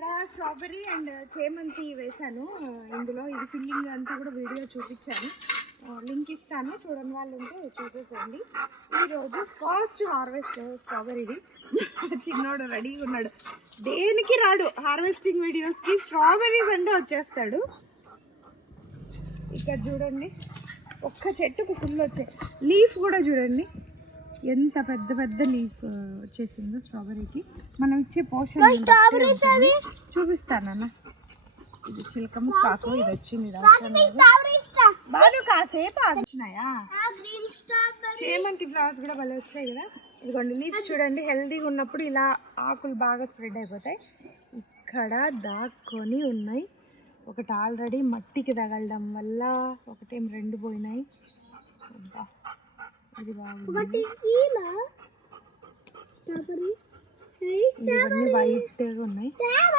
ఇక్కడ strawberry and చేమంతి వేసాను ఇందులో. ఇది ఫిల్లింగ్ అంతా కూడా వీడియో చూపించాను, లింక్ ఇస్తాను, చూడని వాళ్ళు ఉంటే చూసేసేయండి. ఈరోజు ఫస్ట్ హార్వెస్ట్ స్ట్రాబెర్రీది. చిన్నోడు రెడీగా ఉన్నాడు, దేనికి రాడు హార్వెస్టింగ్ వీడియోస్కి, స్ట్రాబెర్రీస్ అంటే వచ్చేస్తాడు. ఇక్కడ చూడండి ఒక్క చెట్టుకు ఫుల్ వచ్చాయి. లీఫ్ కూడా చూడండి ఎంత పెద్ద పెద్ద లీఫ్ వచ్చేసిందో స్ట్రాబెర్రీకి. మనం ఇచ్చే పోషన్ చూపిస్తానన్న. ఇది చిలకమ్మ కాకు, ఇది వచ్చింది బాగా కాసేపు వచ్చినాయా. చేమంతి ఫ్లవర్స్ కూడా భలే వచ్చాయి కదా. ఇదిగోండి లీవ్స్ చూడండి, హెల్దీగా ఉన్నప్పుడు ఇలా ఆకులు బాగా స్ప్రెడ్ అయిపోతాయి. ఇక్కడ దాక్కొని ఉన్నాయి. ఒకటి ఆల్రెడీ మట్టికి తగలడం వల్ల, ఒకటేం రెండు పోయినాయి. ఇది బాగుంది, ఇవన్నీ వైట్గా ఉన్నాయి.